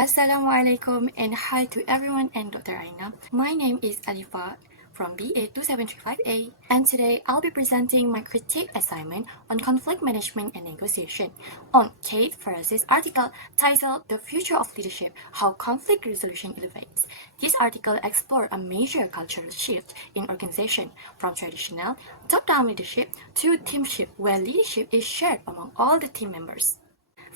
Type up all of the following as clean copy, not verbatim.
Assalamualaikum and hi to everyone and Dr. Aina. My name is ALIFA from BA 2735A, and today I'll be presenting my critique assignment on conflict management and negotiation on Kate Ferraz's article titled The Future of Leadership: How Conflict Resolution Elevates. This article explores a major cultural shift in organization from traditional top-down leadership to teamship, where leadership is shared among all the team members.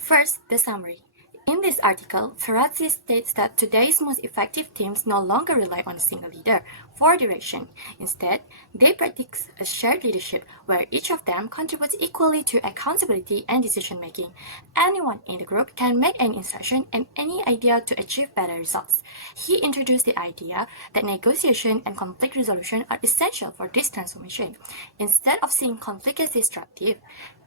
First, the summary. In this article, Ferrazzi states that today's most effective teams no longer rely on a single leader for direction. Instead, they practice a shared leadership where each of them contributes equally to accountability and decision-making. Anyone in the group can make an instruction and any idea to achieve better results. He introduced the idea that negotiation and conflict resolution are essential for this transformation. Instead of seeing conflict as destructive,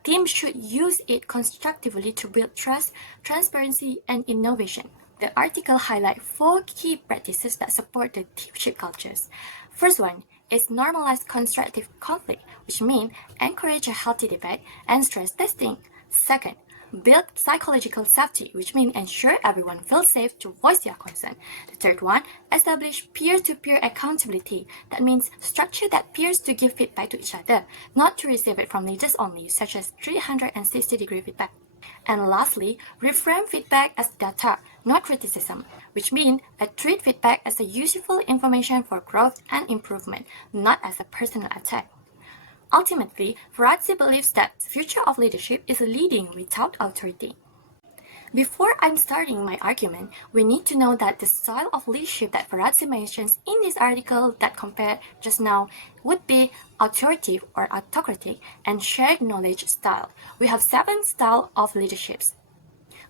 teams should use it constructively to build trust, transparency, and innovation. The article highlights 4 key practices that support the teamship cultures. First one is normalize constructive conflict, which means encourage a healthy debate and stress testing. Second, build psychological safety, which means ensure everyone feels safe to voice their concern. The third one, establish peer-to-peer accountability. That means structure that peers to give feedback to each other, not to receive it from leaders only, such as 360-degree feedback. And lastly, reframe feedback as data, not criticism, which means treat feedback as a useful information for growth and improvement, not as a personal attack. Ultimately, Ferrazzi believes that the future of leadership is leading without authority. Before I'm starting my argument, we need to know that the style of leadership that Ferrazzi mentions in this article that compared just now would be authoritative or autocratic and shared knowledge style. We have 7 styles of leaderships.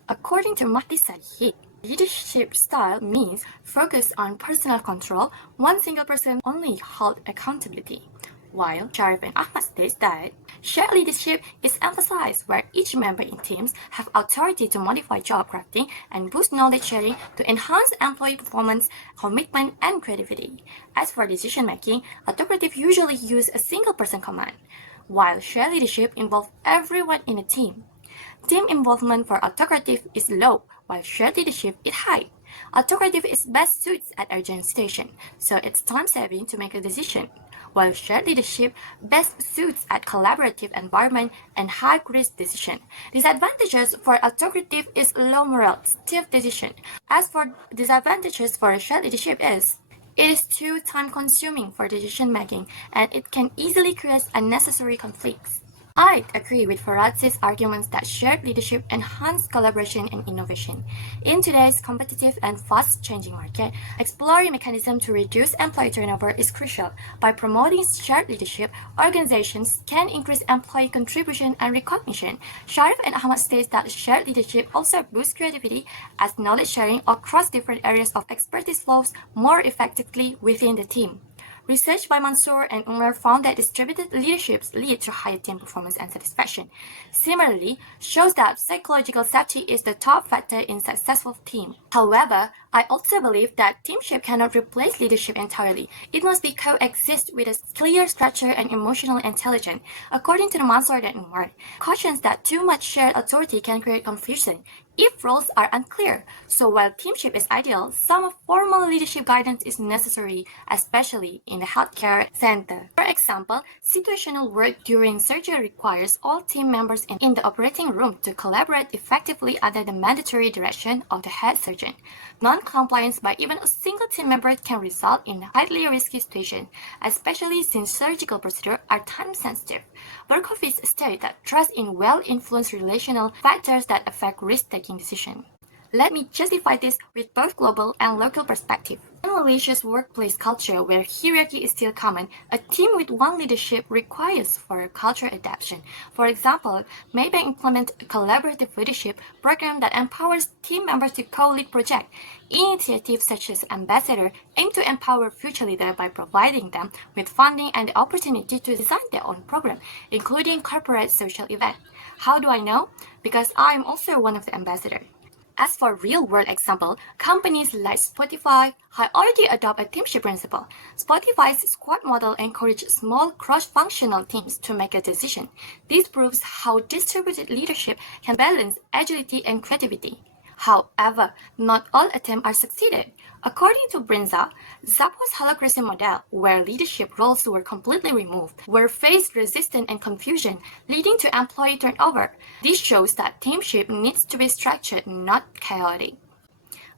According to Mahdi Sadiq, leadership style means focus on personal control, one single person only hold accountability. While Sharif and Ahmad states that shared leadership is emphasized where each member in teams have authority to modify job crafting and boost knowledge sharing to enhance employee performance, commitment, and creativity. As for decision making, autocratic usually use a single person command, while shared leadership involves everyone in a team. Team involvement for autocratic is low, while shared leadership is high. Autocratic is best suited at urgent situation, so it's time-saving to make a decision, while shared leadership best suits at collaborative environment and high-risk decision. Disadvantages for autocratic is low morale, stiff decision. As for disadvantages for shared leadership is, it is too time-consuming for decision-making, and it can easily create unnecessary conflicts. I agree with Ferrazzi's arguments that shared leadership enhances collaboration and innovation. In today's competitive and fast-changing market, exploring mechanisms to reduce employee turnover is crucial. By promoting shared leadership, organizations can increase employee contribution and recognition. Sharif and Ahmad states that shared leadership also boosts creativity as knowledge sharing across different areas of expertise flows more effectively within the team. Research by Mansour and Umar found that distributed leaderships lead to higher team performance and satisfaction. Similarly, shows that psychological safety is the top factor in successful team. However, I also believe that teamship cannot replace leadership entirely. It must be coexist with a clear structure and emotional intelligence. According to the Mansour and Umar, cautions that too much shared authority can create confusion if roles are unclear. So while teamship is ideal, some formal leadership guidance is necessary, especially in the healthcare center. For example, situational work during surgery requires all team members in the operating room to collaborate effectively under the mandatory direction of the head surgeon. Non-compliance by even a single team member can result in a highly risky situation, especially since surgical procedures are time-sensitive. Berkowitz stated that trust in well-influenced relational factors that affect risk-taking decisions. Let me justify this with both global and local perspective. In Malaysia's workplace culture, where hierarchy is still common, a team with one leadership requires for culture adaptation. For example, Maybank implement a collaborative leadership program that empowers team members to co-lead projects. Initiatives such as Ambassador aim to empower future leaders by providing them with funding and the opportunity to design their own program, including corporate social events. How do I know? Because I am also one of the ambassadors. As for real-world example, companies like Spotify have already adopted a teamship principle. Spotify's squad model encourages small cross-functional teams to make a decision. This proves how distributed leadership can balance agility and creativity. However, not all attempts are succeeded. According to Brinza, Zappos holacracy model, where leadership roles were completely removed, were faced resistance and confusion, leading to employee turnover. This shows that teamship needs to be structured, not chaotic.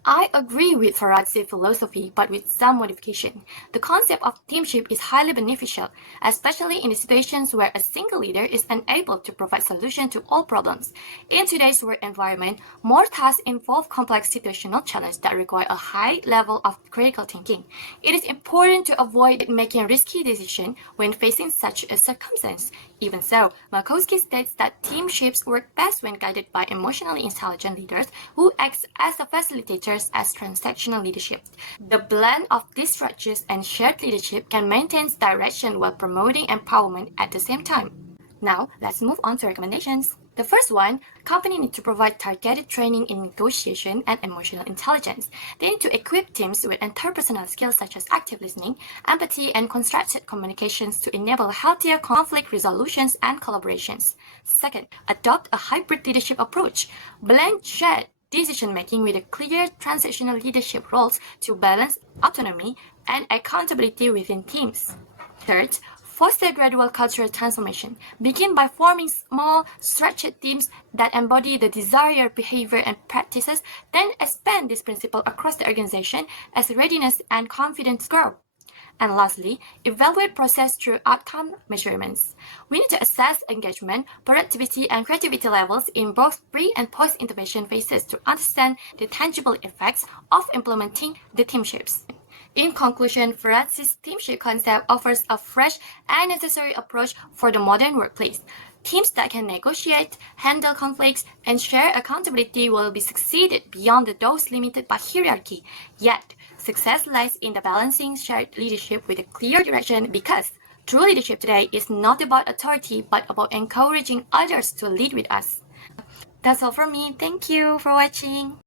I agree with Faradzi's philosophy, but with some modification. The concept of teamship is highly beneficial, especially in the situations where a single leader is unable to provide solutions to all problems. In today's work environment, more tasks involve complex situational challenges that require a high level of critical thinking. It is important to avoid making risky decisions when facing such a circumstance. Even so, Markowski states that teamships work best when guided by emotionally intelligent leaders who act as the facilitators as transactional leadership. The blend of these structures and shared leadership can maintain direction while promoting empowerment at the same time. Now, let's move on to recommendations. The first one, companies need to provide targeted training in negotiation and emotional intelligence. They need to equip teams with interpersonal skills such as active listening, empathy, and constructive communications to enable healthier conflict resolutions and collaborations. Second, adopt a hybrid leadership approach. Blend shared decision-making with a clear transactional leadership roles to balance autonomy and accountability within teams. Third, foster gradual cultural transformation. Begin by forming small, structured teams that embody the desired behavior and practices, then expand this principle across the organization as readiness and confidence grow. And lastly, evaluate process through outcome measurements. We need to assess engagement, productivity, and creativity levels in both pre- and post-intervention phases to understand the tangible effects of implementing the teamships. In conclusion, Faradzi's teamship concept offers a fresh and necessary approach for the modern workplace. Teams that can negotiate, handle conflicts, and share accountability will be succeeded beyond those limited by hierarchy. Yet, success lies in the balancing shared leadership with a clear direction because true leadership today is not about authority but about encouraging others to lead with us. That's all from me. Thank you for watching.